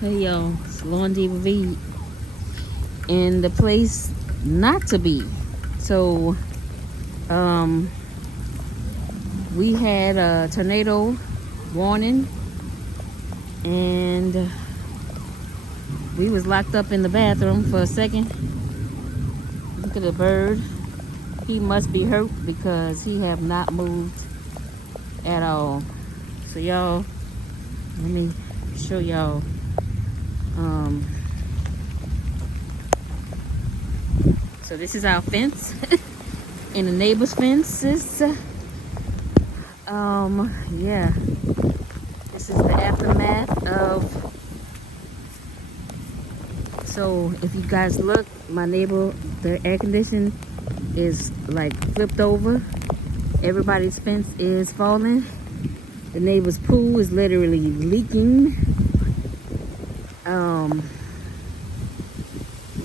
Hey y'all, it's Lauren Diva V in the place not to be. So, um, we had a tornado warning, and we was locked up in the bathroom for a second. Look at the bird. He must be hurt because he have not moved at all. So y'all, let me show y'all. So this is our fence and the neighbor's fences. Yeah, this is the aftermath of. So if you guys look, my neighbor, the air condition is like flipped over. Everybody's fence is falling. The neighbor's pool is literally leaking. I'm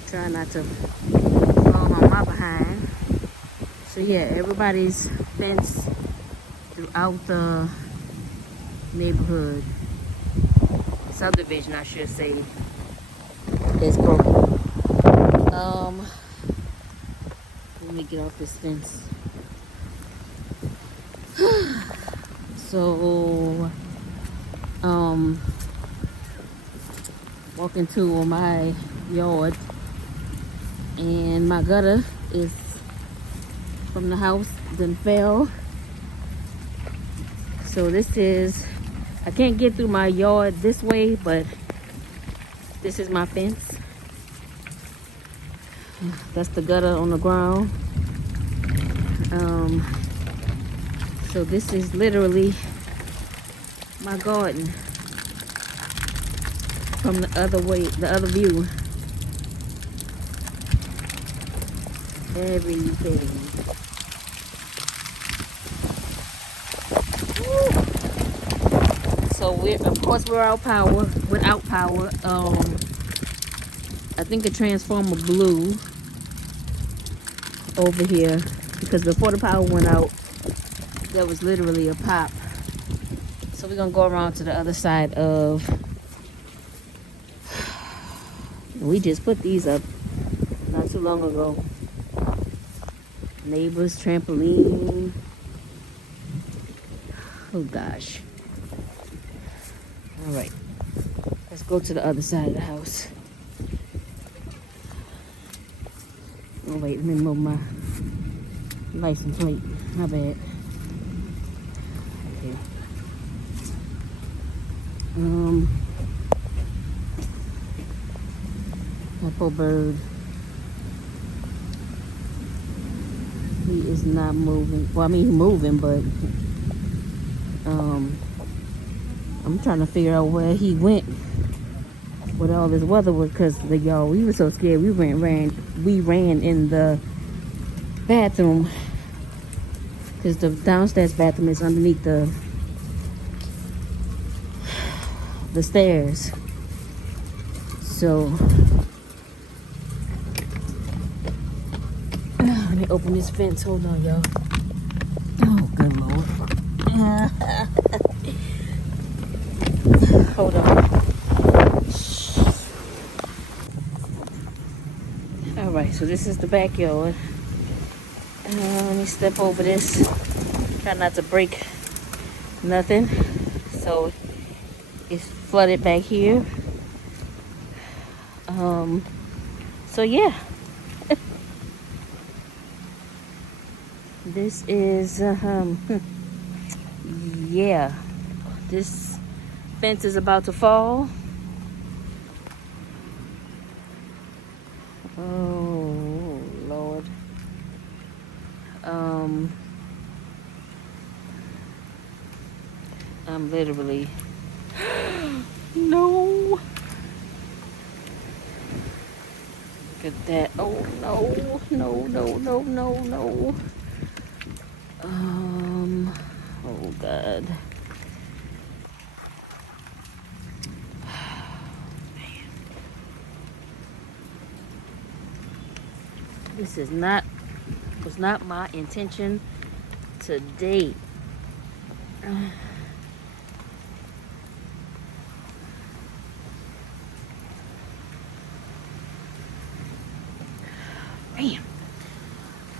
trying not to fall on my behind. So yeah, everybody's fence throughout the neighborhood, subdivision I should say, is broken. Let me get off this fence. So, walking to my yard, and my gutter is from the house then fell. So this is, I can't get through my yard this way, but this is my fence. That's the gutter on the ground. So this is literally my garden from the other way, the other view. Everything. So of course we're without power. I think a transformer blew over here because before the power went out, there was literally a pop. So we're gonna go around to the other side of. We just put these up not too long ago. Neighbors, trampoline. Oh gosh. All right, let's go to the other side of the house. Oh wait, let me move my license plate. My bad. Okay. My poor bird. He is not moving. Well, I mean, he's moving, but I'm trying to figure out where he went with all this weather, because y'all, we were so scared. We ran in the bathroom because the downstairs bathroom is underneath the stairs. So let me open this fence. Hold on, y'all. Oh, good Lord. Hold on. All right, so this is the backyard. Let me step over this. Try not to break nothing. So it's flooded back here. So yeah. This is yeah. This fence is about to fall. Oh Lord. I'm literally no. Look at that. Oh no, no, no, no, no, no. Oh God. Man. This was not my intention today.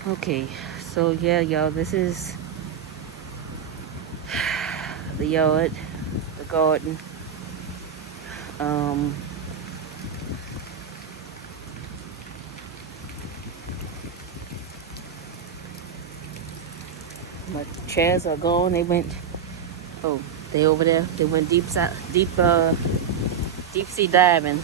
Okay, so yeah, y'all, this is the yard, the garden. Um, my chairs are gone. They went. Oh, they over there. They went deep sea diving.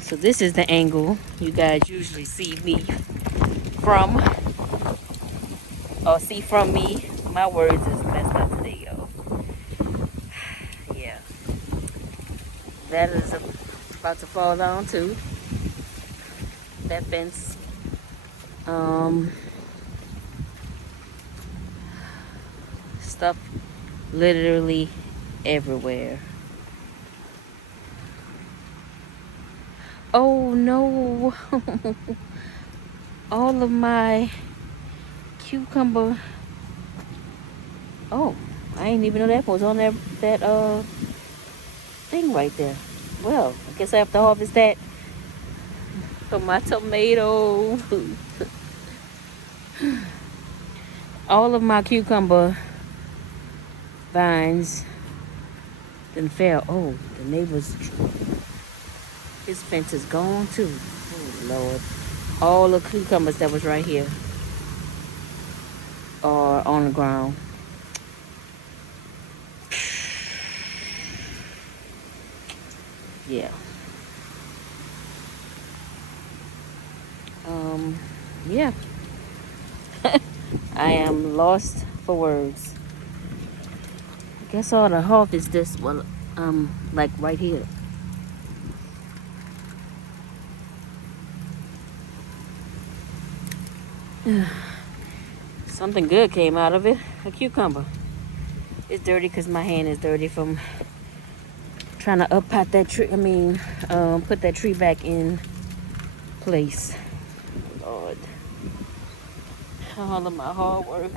So this is the angle you guys usually see me from, or see from me. My words is messed up today, y'all. Yeah, that is about to fall down too. That fence. Um, Stuff literally everywhere. Oh no! All of my cucumber. Oh, I didn't even know that was on there. That thing right there. Well, I guess I have to harvest that for my tomato. All of my cucumber vines then fell. Oh, the neighbor's, his fence is gone too. Oh Lord. All the cucumbers that was right here are on the ground. Yeah. Yeah. I am lost for words. I guess all the harvest this one, like right here. Something good came out of it. A cucumber. It's dirty because my hand is dirty from trying to up-pot that tree. Put that tree back in place. Lord. All of my hard work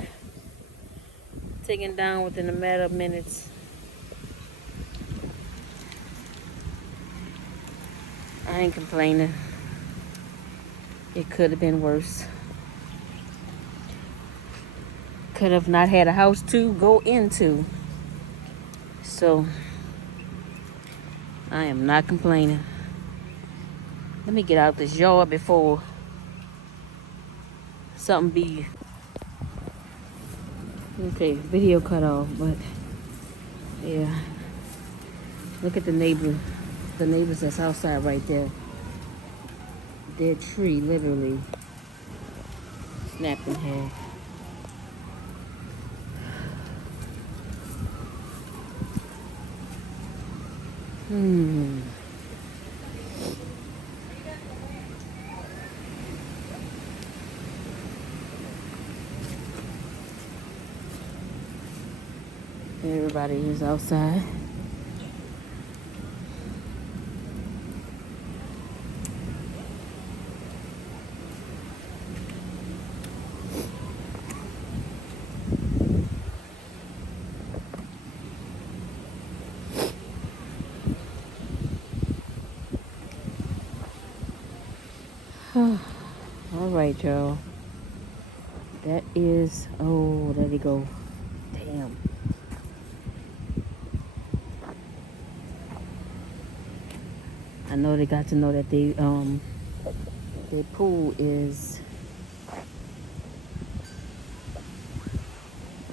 taken down within a matter of minutes. I ain't complaining. It could have been worse. Could have not had a house to go into. So I am not complaining. Let me get out this yard before something be. Okay, video cut off, but yeah. Look at the neighbors that's outside right there. Their tree literally snapped in half. Everybody is outside. All right, y'all. That is. Oh, there they go. Damn. I know they got to know that their pool is.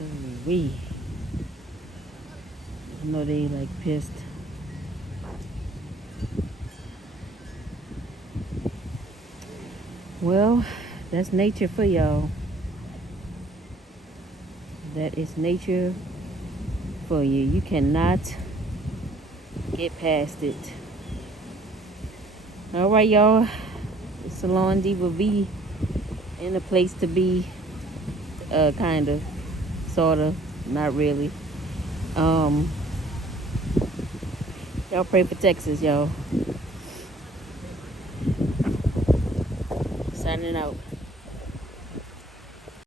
Ooh-wee. I know they like pissed. Well, that's nature for y'all. That is nature for you. You cannot get past it. All right, y'all. Salon Diva V in a place to be, kind of, sort of, not really. Y'all pray for Texas, y'all. Signing out.